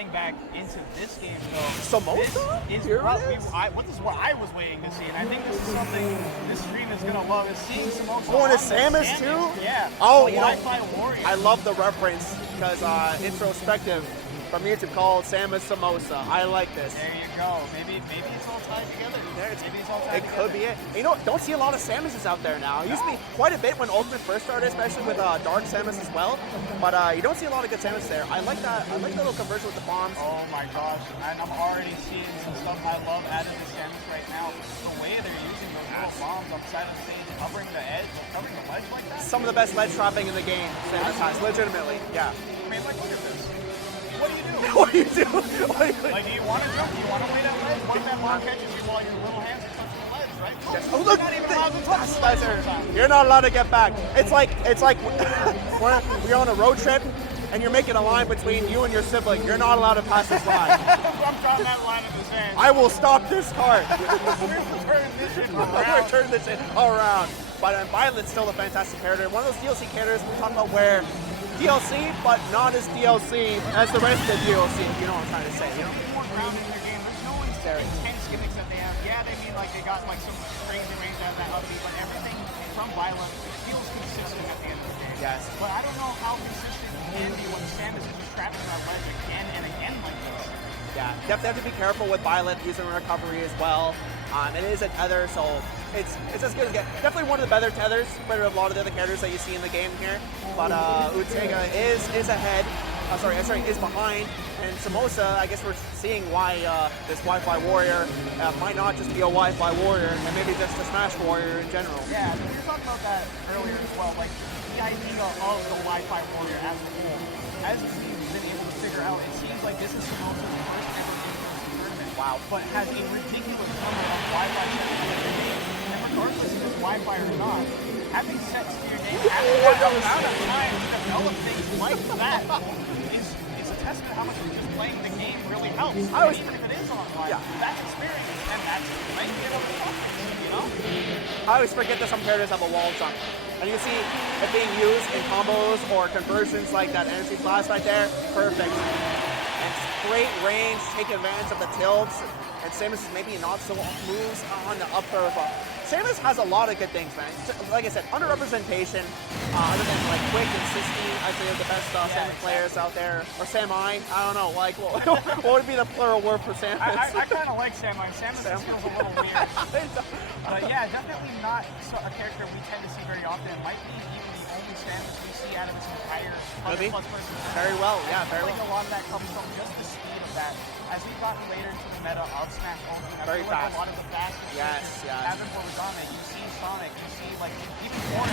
getting back into this game, though. Samosa? This is what I was waiting to see, and I think this is something this stream is gonna love. Is seeing Samosa. Oh, and on it's Samus the too? Yeah. Oh, the you know, Wi-Fi warrior. I love the reference because introspective from YouTube called Samus Samosa. I like this. There you go. Maybe it's all tied together. Maybe it's all tied It together. could be it. You know, don't see a lot of Samuses out there now. It used to be quite a bit when Ultimate first started, especially with Dark Samus as well. But you don't see a lot of good Samus there. I like that. I like the little conversion with the bombs. Oh my gosh, and I'm already seeing some stuff I love added to Samus right now. The way they're using those little bombs on the side of the stage, covering the edge, covering the ledge like that. Some of the best ledge trapping in the game, Samus has, legitimately. Yeah. I mean, like, look at this. What do you do? What do you do? Like, do you want to jump? Do you want to wait at ledge? What if that bomb catches you while your little hands are touching the ledge, right? Yes. Oh, look, you're not even allowed to touch the ledge sometimes. you're not allowed to get back. It's like when you're on a road trip and you're making a line between you and your sibling. You're not allowed to pass this line. I'm drawing that line in the sand. I will stop this car. We're turn this shit around. But Byleth's still a fantastic character. One of those DLC characters we talk about where DLC, but not as DLC as the rest of the DLC, if you know what I'm trying to say. You know? More grounded in their game. There's no intense gimmicks that they have. Yeah, they mean like they got like some crazy range out of that upbeat, but everything from Byleth feels consistent at the end of the game. Yes. But I don't know how consistent it can be when Samus is just trapping that ledge again and again like this. Yeah, definitely have to be careful with Byleth using recovery as well. It is a tether, so it's as good as get. Definitely one of the better tethers compared to a lot of the other characters that you see in the game here. But Utiga is ahead. Is behind. And Samosa, I guess we're seeing why this Wi-Fi warrior might not just be a Wi-Fi warrior, and maybe just a Smash warrior in general. Yeah, we were talking about that earlier as well. Like the idea of the Wi-Fi warrior as a whole, as we've been able to figure out, it seems like this is Samosa's first ever tournament. Wow, but has a ridiculous number of Wi-Fi sets in their name. And regardless if it's Wi-Fi or not, having sets in your name, having that amount of time to develop things like that is a testament how much just playing the game really helps. Even if it is online, that's experience, and that's might be able to talk to you know? I always forget that some characters have a wall jump. And you see it being used in combos or conversions like that energy blast right there, perfect. And great range, take advantage of the tilts, and Samus is maybe not so off moves on the up throw. Samus has a lot of good things, man. Like I said, underrepresentation, other than like quick and Sistine, I think are the best Samus players out there. Or Samine, I don't know, like what would be the plural word for Samus? I kind of like Samine. Samus just feels a little weird. But yeah, definitely not a character we tend to see very often. It might be even the only Samus we see out of this entire 100+ person. Very well, yeah, very well. I think a lot of that comes from just the speed of that. As we've gotten later into the meta of Smash Ultimate, I feel like a lot of the fast haven't focused on it. You see Sonic, you see like even more.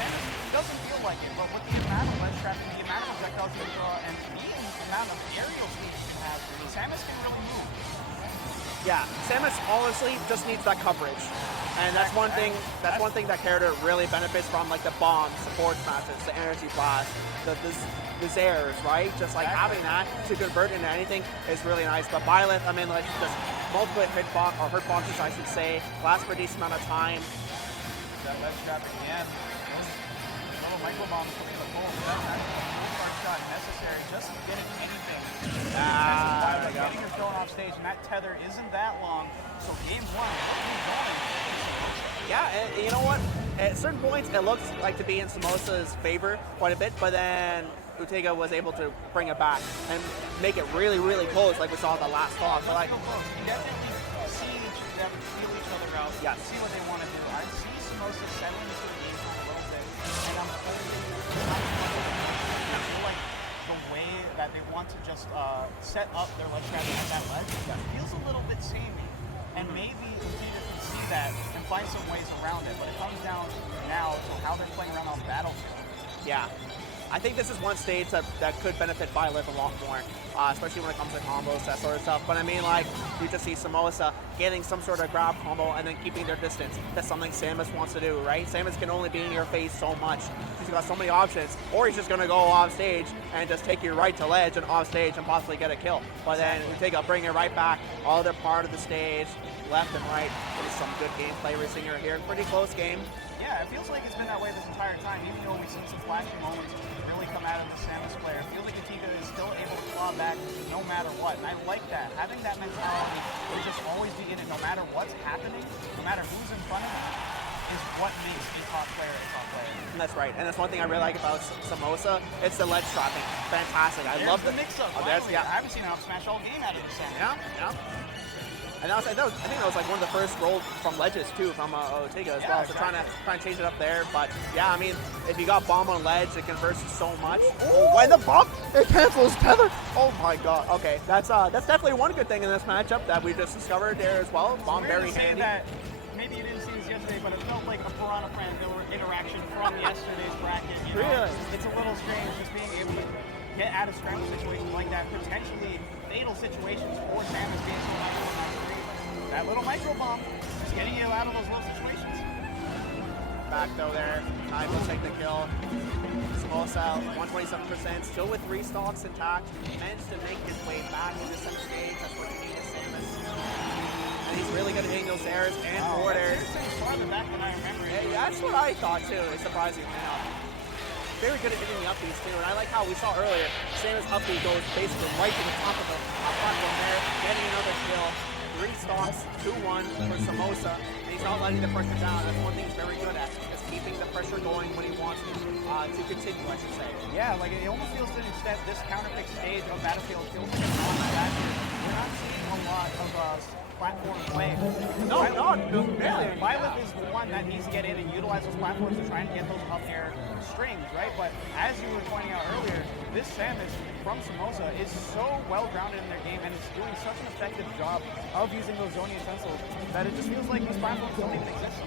Samus doesn't feel like it, but with the amount of ledge trapping, the amount of projectiles you draw, and even the amount of aerial speed you can have, Samus can really move. Yeah, Samus honestly just needs that coverage. And that's one thing that character really benefits from, like the bombs, support smashes, the energy blast, the Zairs, right? Just like having that to convert into anything is really nice. But Byleth, I mean, like just multiple hurt boxes, I should say, last for a decent amount of time. That ledge trapping again. Little micro bombs coming to the full. That's actually a full card shot necessary just to getting anything. Getting her going off stage, and that tether isn't that long. So game one, keep going. Yeah, and you know what? At certain points, it looks like to be in Samosa's favor quite a bit, but then Utiga was able to bring it back and make it really, really close, like we saw at the last talk. But like, you definitely see them feel each other out. See what they want to do. I see Samosa settling into the game a little bit, and I'm I feel like the way that they want to just set up their ledge trapping at that ledge feels a little bit samey. And maybe Utiga can see that and find some ways around it, but it comes down now to how they're playing around on the battlefield. Yeah. I think this is one stage that could benefit Byleth a lot more, especially when it comes to combos, that sort of stuff. But I mean, like, you just see Samosa getting some sort of grab combo and then keeping their distance. That's something Samus wants to do, right? Samus can only be in your face so much. She's got so many options. Or he's just going to go off stage and just take you right to ledge and off stage and possibly get a kill. But then Utiga bring it right back, other part of the stage, left and right. There's some good gameplay we're seeing here. Pretty close game. Yeah, it feels like it's been that way this entire time, even though we've seen some flashing moments really come out of the Samus player. It feels like Utiga is still job back no matter what. And I like that. Having that mentality to just always be in it no matter what's happening, no matter who's in front of you, is what makes a top player a top player. That's right, and that's one thing I really like about Samosa. It's the ledge trapping. Fantastic. I love the mix-up. Oh, Yeah. I haven't seen an up smash all game out of this Samus. Yeah. And I think that was like one of the first rolls from ledges too, from Utiga as well. So exactly. trying to change it up there. But yeah, I mean, if you got bomb on ledge, it converts so much. Oh, when the bump, it cancels tether. Oh my god. Okay, that's definitely one good thing in this matchup that we just discovered there as well. Bomb very handy. That maybe you didn't see this yesterday, but it felt like a Piranha Friend interaction from yesterday's bracket. You know? Really? It's a little strange just being able to get out of scramble situations like that, potentially fatal situations for Samus being so nice. That little micro bomb is getting you out of those little situations. Back though there, I will take the kill. Samosa, 127%, still with 3 stocks intact. Managed to make his way back into the center stage. That's what he needs, Samus. And he's really good at hitting those airs and forward airs. Farther back than I remember. Hey, that's what I thought too. It's surprising now. Very good at hitting the upbeats too, and I like how we saw earlier, Samus upbeat goes basically right to the top of the platform there, getting another kill. 3 stocks, 2-1 for Samosa, and he's not letting the pressure down. That's one thing he's very good at, is keeping the pressure going when he wants to continue, I should say. Yeah, like it almost feels to an extent this counterpick stage of Battlefield feels like it's on that. We're not seeing a lot of platform play. No, not barely. Byleth is the one that needs to get in and utilize those platforms to try and get those up air strings, right? But as you were pointing out earlier, this Samus from Samosa is so well grounded in their game and is doing such an effective job of using those zoning utensils that it just feels like these platforms don't even exist.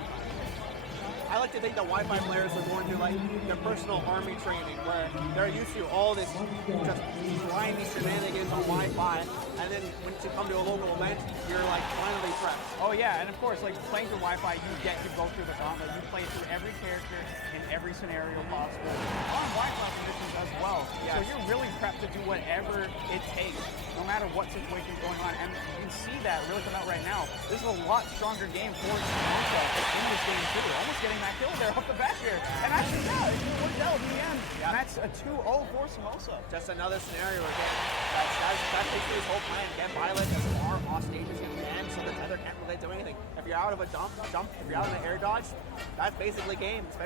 I like to think that Wi-Fi players are going through like their personal army training where they're used to all this just grindy shenanigans on Wi-Fi, and then when you come to a local event, you're like finally prepped. Oh yeah, and of course, like playing through Wi-Fi, you get to go through the gauntlet. You play through every character in every scenario possible on Wi-Fi conditions as well. Yes. So you're really prepped to do whatever it takes, no matter what situation is going on. And you can see that really come out right now. This is a lot stronger game for Samosa in this game too. Almost getting that kill there off the back here. And actually, yeah, it worked out in the end. Yep. And that's a 2-0 for Samosa. Just another scenario again. That's basically his whole plan. Get Byleth as far off stage as you can so the tether can't really do anything. If you're out of a jump, if you're out of an air dodge, that's basically game.